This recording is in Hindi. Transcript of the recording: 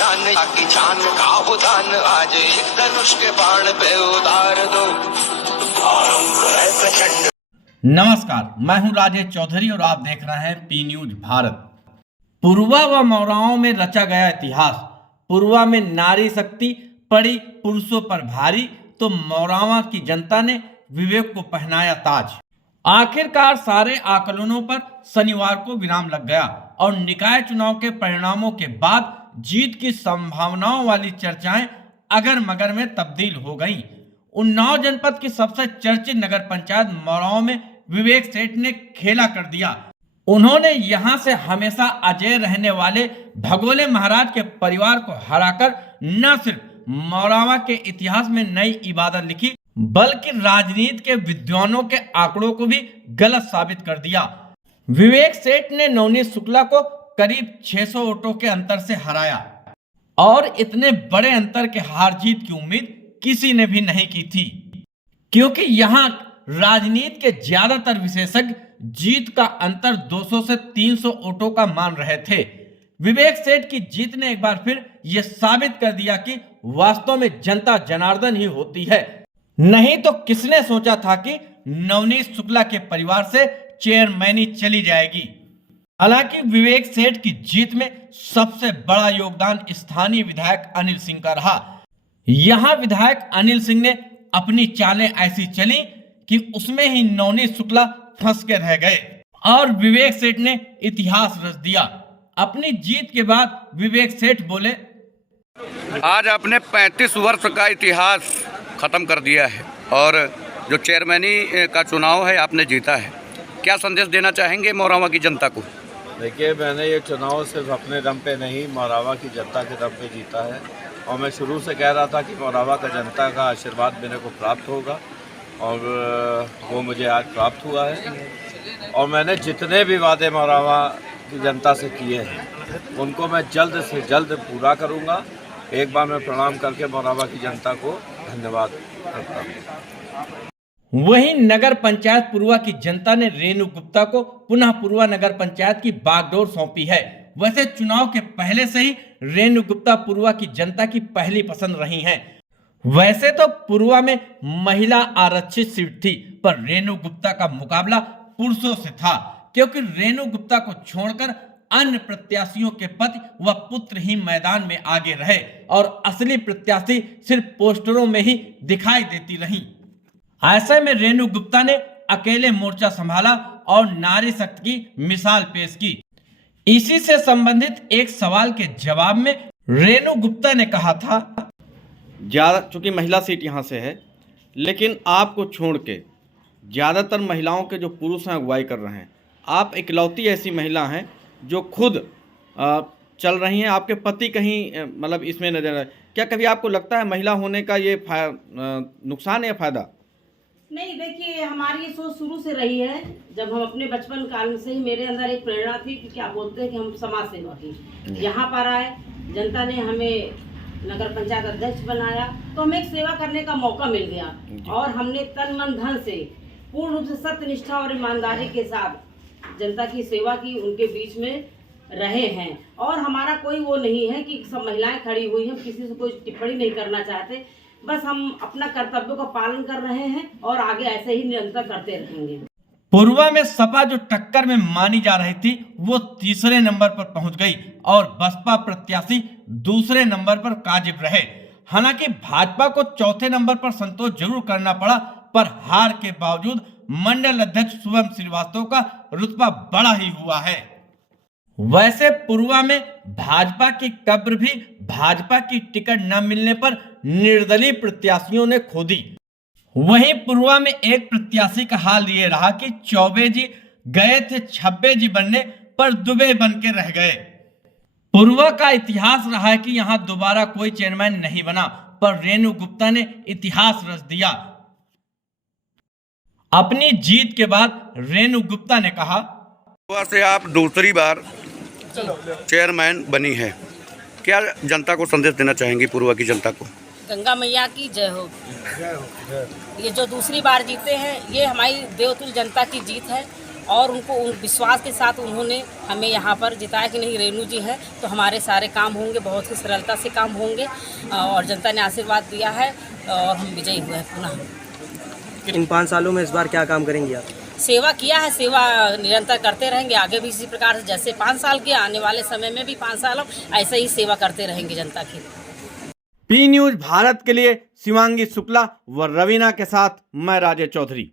शान की जान का हो दान, आज एक धनुष के बाण पे उतार दो। नमस्कार, मैं हूं राजेश चौधरी और आप देख रहे हैं पी न्यूज भारत। पुरवा व मौराओं में रचा गया इतिहास। पुरवा में नारी शक्ति पड़ी पुरुषों पर भारी, तो मौरावा की जनता ने विवेक को पहनाया ताज। आखिरकार सारे आकलनों पर शनिवार को विराम लग गया और निकाय चुनाव के परिणामों के बाद जीत की संभावनाओं वाली चर्चाएं अगर मगर में तब्दील हो गईं। उन्नाव जनपद की सबसे चर्चित नगर पंचायत मौराओं में विवेक सेठ ने खेला कर दिया। उन्होंने यहां से हमेशा अजय रहने वाले भगोले महाराज के परिवार को हराकर न सिर्फ मौरावा के इतिहास में नई इबादत लिखी, बल्कि राजनीति के विद्वानों के आंकड़ों को भी गलत साबित कर दिया। विवेक सेठ ने नवनीत शुक्ला को करीब 600 वोटों के अंतर से हराया और इतने बड़े अंतर के हार जीत की उम्मीद किसी ने भी नहीं की थी, क्योंकि यहाँ राजनीति के ज्यादातर विशेषज्ञ जीत का अंतर 200 से 300 वोटों का मान रहे थे। विवेक सेठ की जीत ने एक बार फिर यह साबित कर दिया कि वास्तव में जनता जनार्दन ही होती है। नहीं तो किसने सोचा था कि नवनीत शुक्ला के परिवार से चेयरमैनी चली जाएगी। हालांकि विवेक सेठ की जीत में सबसे बड़ा योगदान स्थानीय विधायक अनिल सिंह का रहा। यहां विधायक अनिल सिंह ने अपनी चालें ऐसी चली कि उसमें ही नवनीत शुक्ला फंस के रह गए और विवेक सेठ ने इतिहास रच दिया। अपनी जीत के बाद विवेक सेठ बोले, आज आपने 35 वर्ष का इतिहास खत्म कर दिया है और जो चेयरमैनी का चुनाव है आपने जीता है। क्या संदेश देना चाहेंगे मौरावा की जनता को? देखिए, मैंने ये चुनाव सिर्फ अपने दम पे नहीं, मौरावा की जनता के दम पे जीता है और मैं शुरू से कह रहा था कि मौरावा का जनता का आशीर्वाद मेरे को प्राप्त होगा और वो मुझे आज प्राप्त हुआ है। और मैंने जितने भी वादे मौरावा की जनता से किए हैं उनको मैं जल्द से जल्द पूरा करूँगा। एक बार मैं प्रणाम करके मौरावा की जनता को धन्यवाद करता हूँ। वहीं नगर पंचायत पुरवा की जनता ने रेणु गुप्ता को पुनः पुरवा नगर पंचायत की बागडोर सौंपी है। वैसे चुनाव के पहले से ही रेणु गुप्ता पुरवा की जनता की पहली पसंद रही हैं। वैसे तो पुरवा में महिला आरक्षित सीट थी, पर रेणु गुप्ता का मुकाबला पुरुषों से था, क्योंकि रेणु गुप्ता को छोड़कर अन्य प्रत्याशियों के पति व पुत्र ही मैदान में आगे रहे और असली प्रत्याशी सिर्फ पोस्टरों में ही दिखाई देती रहीं। ऐसे में रेणु गुप्ता ने अकेले मोर्चा संभाला और नारी शक्ति की मिसाल पेश की। इसी से संबंधित एक सवाल के जवाब में रेणु गुप्ता ने कहा था, ज्यादा चूंकि महिला सीट यहाँ से है, लेकिन आपको छोड़ के ज्यादातर महिलाओं के जो पुरुष हैं अगुवाई कर रहे हैं, आप इकलौती ऐसी महिला हैं जो खुद चल रही हैं। आपके पति कहीं मतलब इसमें नजर आए, क्या कभी आपको लगता है महिला होने का ये नुकसान या फायदा? नहीं, देखिए, हमारी ये सोच शुरू से रही है। जब हम अपने बचपन काल से ही मेरे अंदर एक प्रेरणा थी कि क्या बोलते हैं कि हम समाज सेवा की। यहाँ पर आए, जनता ने हमें नगर पंचायत अध्यक्ष बनाया तो हमें एक सेवा करने का मौका मिल गया और हमने तन मन धन से पूर्ण रूप से सत्यनिष्ठा और ईमानदारी के साथ जनता की सेवा की, उनके बीच में रहे हैं। और हमारा कोई वो नहीं है कि सब महिलाएं खड़ी हुई हैं, किसी से कोई टिप्पणी नहीं करना चाहते, बस हम अपना कर्तव्यों का पालन कर रहे हैं और आगे ऐसे ही निरंतर करते रहेंगे। पुरवा में सपा जो टक्कर में मानी जा रही थी वो तीसरे नंबर पर पहुंच गई और बसपा प्रत्याशी दूसरे नंबर पर काजिब रहे। हालांकि भाजपा को चौथे नंबर पर संतोष जरूर करना पड़ा, पर हार के बावजूद मंडल अध्यक्ष शुभम श्रीवास्तव का रुतबा बड़ा ही हुआ है। वैसे पुरवा में भाजपा की कब्र भी भाजपा की टिकट न मिलने पर निर्दलीय प्रत्याशियों ने खोदी। वहीं पुरवा में एक प्रत्याशी का हाल ये रहा कि चौबे जी गए थे छब्बे जी बनने, पर दुबे बन के रह गए। पुरवा का इतिहास रहा है कि यहाँ दोबारा कोई चेयरमैन नहीं बना, पर रेणु गुप्ता ने इतिहास रच दिया। अपनी जीत के बाद रेणु गुप्ता ने कहा, पुरवा से आप दूसरी बार चेयरमैन बनी है, क्या जनता को संदेश देना चाहेंगी? पुरवा की जनता को गंगा मैया की जय हो। ये जो दूसरी बार जीते हैं, ये हमारी देवतुल जनता की जीत है और उनको उन विश्वास के साथ उन्होंने हमें यहाँ पर जिताया कि नहीं रेणु जी है तो हमारे सारे काम होंगे, बहुत ही सरलता से काम होंगे और जनता ने आशीर्वाद दिया है और हम विजयी हुए हैं पुनः। इन 5 सालों में इस बार क्या काम करेंगी आप? सेवा किया है, सेवा निरंतर करते रहेंगे, आगे भी इसी प्रकार से जैसे 5 साल के आने वाले समय में भी 5 साल ऐसे ही सेवा करते रहेंगे जनता की। पी न्यूज भारत के लिए शिवांगी शुक्ला व रवीना के साथ मैं राजेश चौधरी।